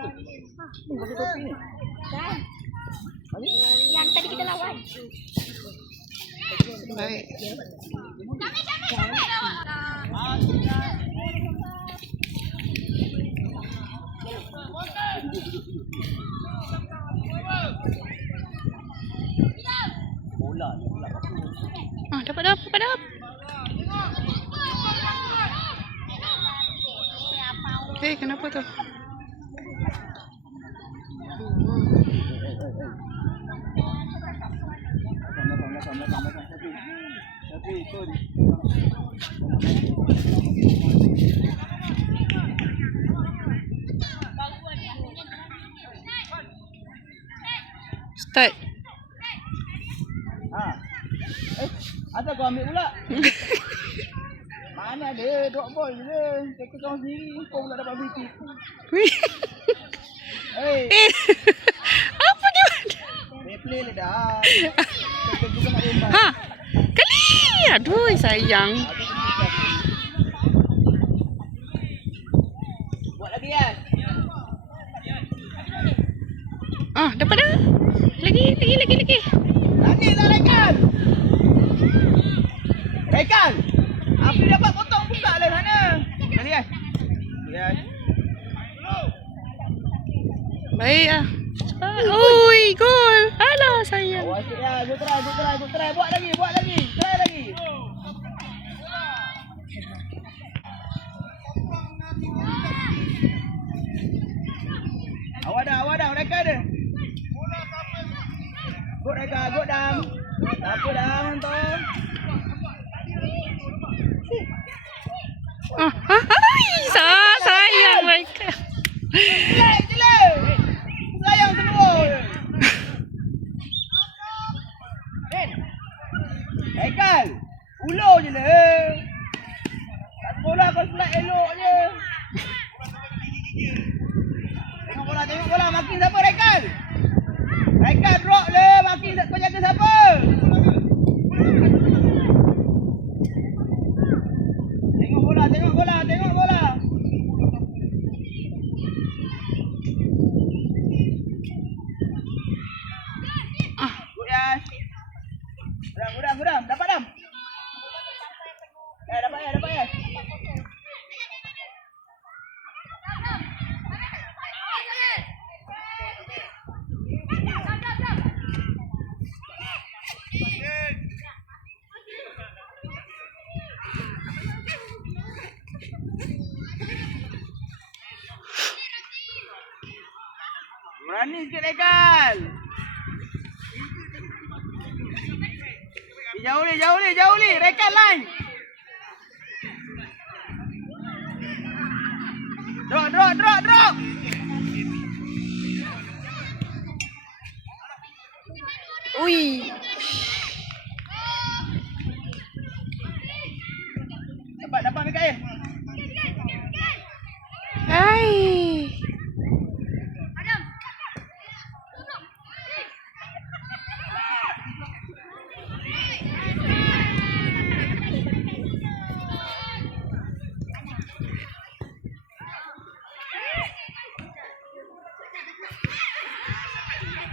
Pakai topi ni. Dah. Yang tadi kita lawan. Baik. Bola ni pula. Dapat dah. Kenapa tu? Tapi itu Start. asal kau ambil pula? Mana ada drop ball je. Tackle kau sendiri, kau pula dapat free kick. Apa dia? Play le dah. Tackle juga nak lembab. Kali. Aduh, sayang. Buat lagi kan? Dapat dah. Lagi. Lagi tak Rekan? Rekan! Api dapat potong buka lah sana. Lagi kan? Ya. Baik ah. Oi, gol. Alah, sayang. Awas ya, go try. Buat lagi. Try lagi. Awak dah, Rekan ada. Go dam. Apa dah tu? Sayang mereka. Jelek. Sayang semua. Haikal, ulur je lah. Kat sekolah kau slide elok je. Tengok bola. Makin siapa Haikal? Haikal drop le. Makin kau jaga siapa? Tengok bola. Gudang. Dapat dam. Dapat ya. Berani sikit Haikal. Jauh ni. Rekan line. Drop. Ui. Dapat Mikael. Hai.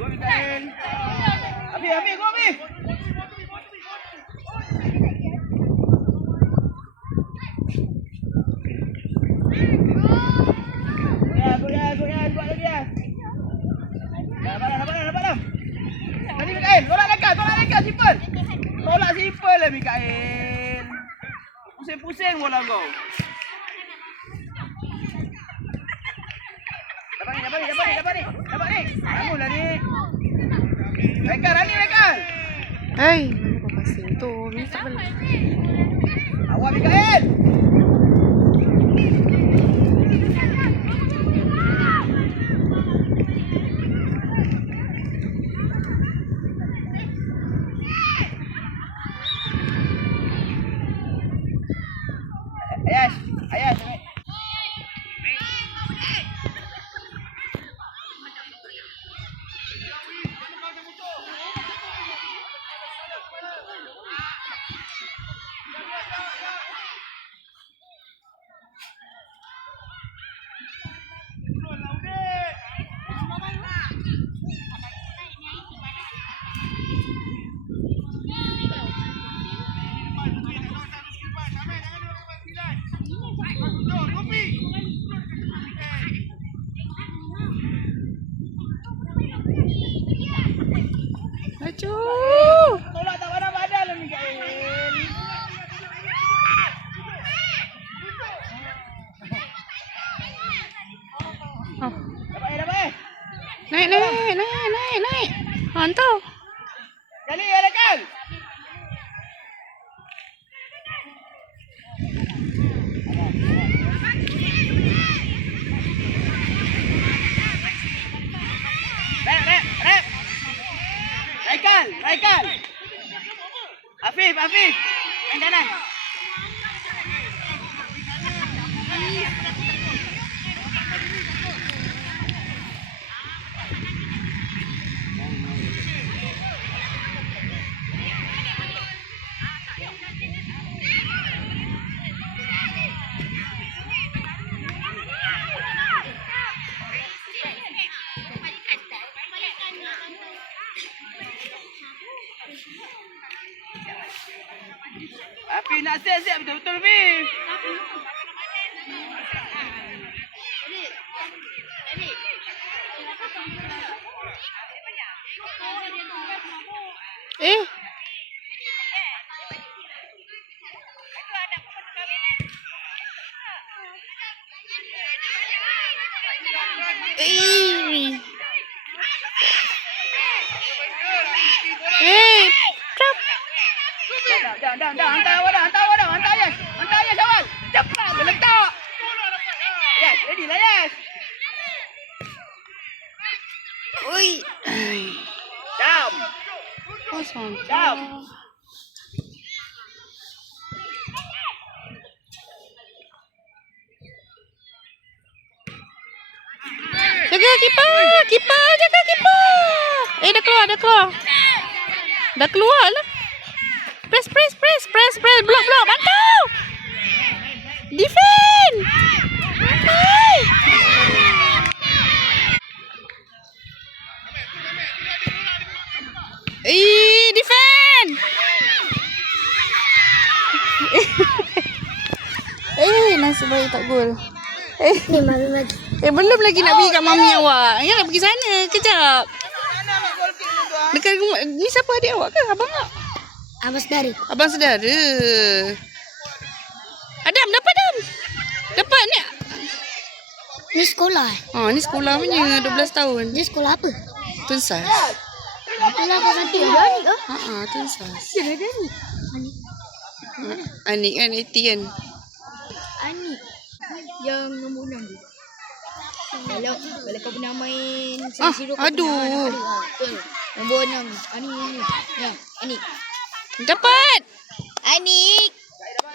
Go Mikael. Abi, go Abi. Go buat lagi ya. Dapat. Tadi Mikael, tolak lekat simple. Tolak simple lah Mikael. Pusing bola kau. Dapat ni. Kamu lah ni. Rekan. Hai, mana kau pasang tu? Ni tak boleh. Awak Mikael. Ayas. Aduh. Tolak tak badan-badan lah Mikael. Oh. Dapat. Naik. Hantar. Kali ada kan? Rep. Raikal. Afif. Main kanan. Afif nak siap-siap betul-betul Afif. Eh. Trap. Dah. Hantar awak dah. Hantar Yes awal. Cepat letak. Yes, ready lah Yes. Oi. Jam. Kosong. Jam. Jaga kiper, jaga kiper. Dah keluar. Dah keluar lah. Press. Block. Bantu. Defend. Hai. Defend. Nasib baik tak gol. Ni malu lagi. Belum lagi nak pergi kat mami awak. Nak pergi sana. Kejap. Mana ambil gol kick tu tuan? Dekat rumah. Ni siapa adik awak ke? Abang tak? Abang sedari. Abang saudara. Adam, dapat Adam. Dapat ni. Ni sekolah. Ni sekolah punya 12 tahun. Dia sekolah apa? Tunsas. Itulah kau kata Ani ke? Tunsas. Dia ada ni. Anik kan, 80 kan. Ani. Yang nombor 6 tu. Kalau kau pernah main Siro aduh. Betul. Nombor 6. Ani. Ya, Ani. Dapat. Anik.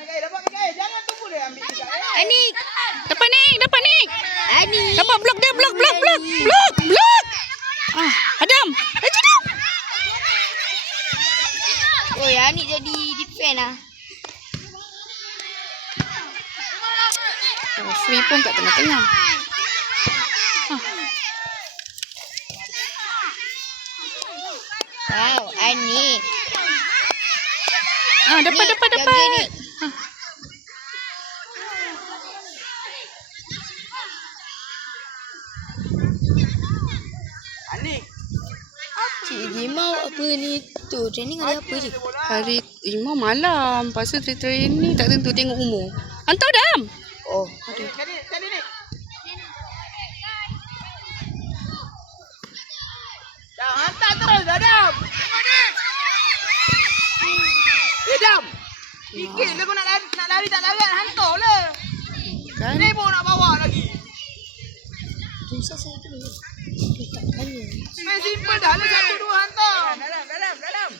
Dapat Mikael. Jangan tunggu dia ambil dekat. Anik. Dapat Nik. Anik. Dapat blok dia, blok. Adam. Adam. Oh, ya Anik jadi defend lah. Free pun kat tengah-tengah. Wow, Anik. Dapat. Jaga ni. Anik. Cik Rimau apa ni tu? Training hari apa je? Hari 5 malam. Lepas tu training tak tentu tengok umur. Hantar Adam. Oh. Kali ni. Dah hantar terus dah Dam. Dam. Fikir lah kau nak lari tak lari hantar lah. Kan? Ni pun nak bawa lagi. Susah saya tu. Main simple dah lah 1-2 hantar. Dalam.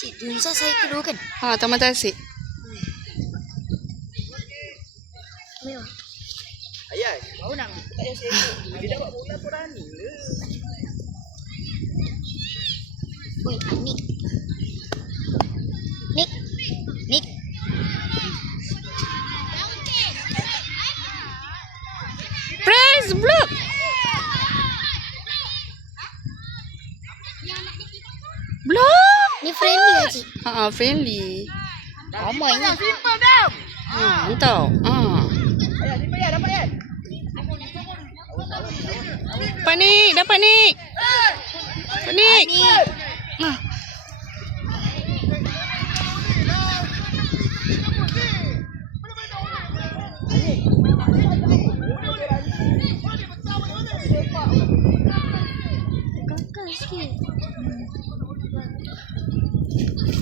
Cik Dunsa saya kedua kan? Taman Tasik. Mewah. Ayah, kau nak tak payah saya. Dia dapat bola pun berani lah. Oi, Nik. Nik. Press block. Block. Ni friendly lah cik. Friendly. Ramai ni. Simple Dam. Hantar. Ayah, simple ya, dapat ya. Dapat Nik. Nik. Ah. Kakak sikit.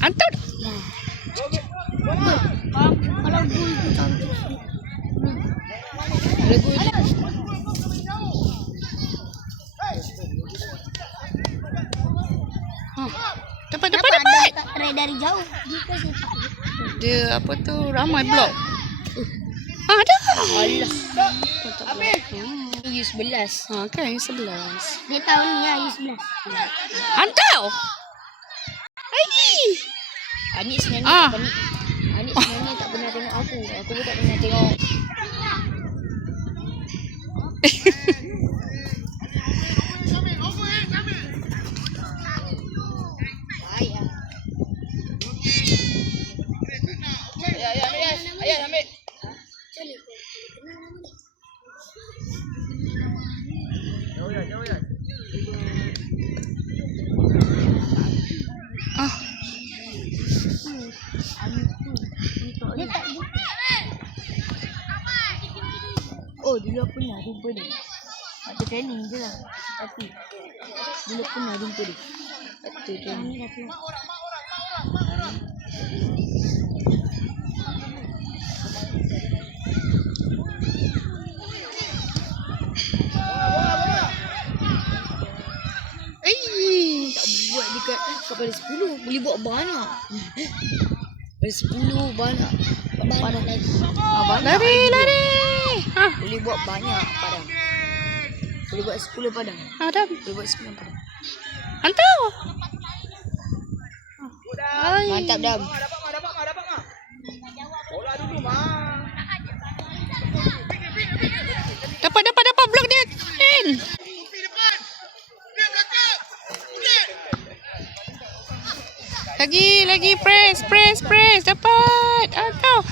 Hantar. Kalau gol tu cantik sikit. Lagu ni. Dapat. Tak try dari jauh. Jika saya Dia apa tu ramai blok. Ada. Allah. Habis. U11. Kan 11. Dia tahu ni ya U11. Hantar. Lagi. Anik sebenarnya Ah. tak pernah. Anik sebenarnya tak pernah tengok aku. Aku pun tak pernah tengok. Baik ah. Ayah ambil. Ah. Dia tak Oh, dulu aku pernah jumpa dia. Waktu training je lah. Tapi dulu pernah jumpa dia. Waktu training. Buat dekat pada 10 boleh buat banyak. Pada 10 banyak. Banyak lagi. Lari. Ha. Boleh buat banyak padang. Boleh buat 10 padang. Adam. Boleh buat 9 padang. Hantar. Ai. Mantap Dam. Dapat mah. Bola dulu mah. Dapat blok dia. Kan. Lagi press dapat. Adam.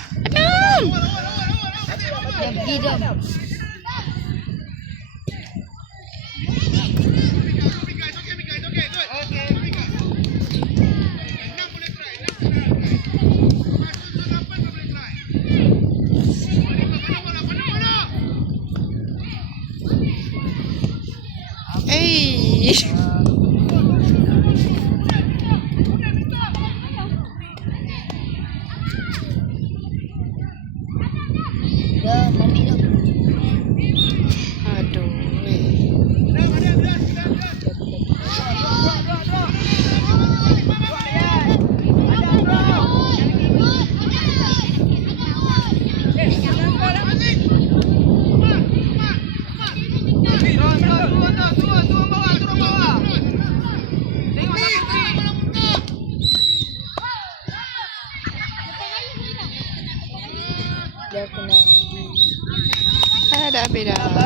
Dah pergi Dam. Dah ambil Dam. Aduh. Turun bawah. Tengok Dah kena. Ada beda.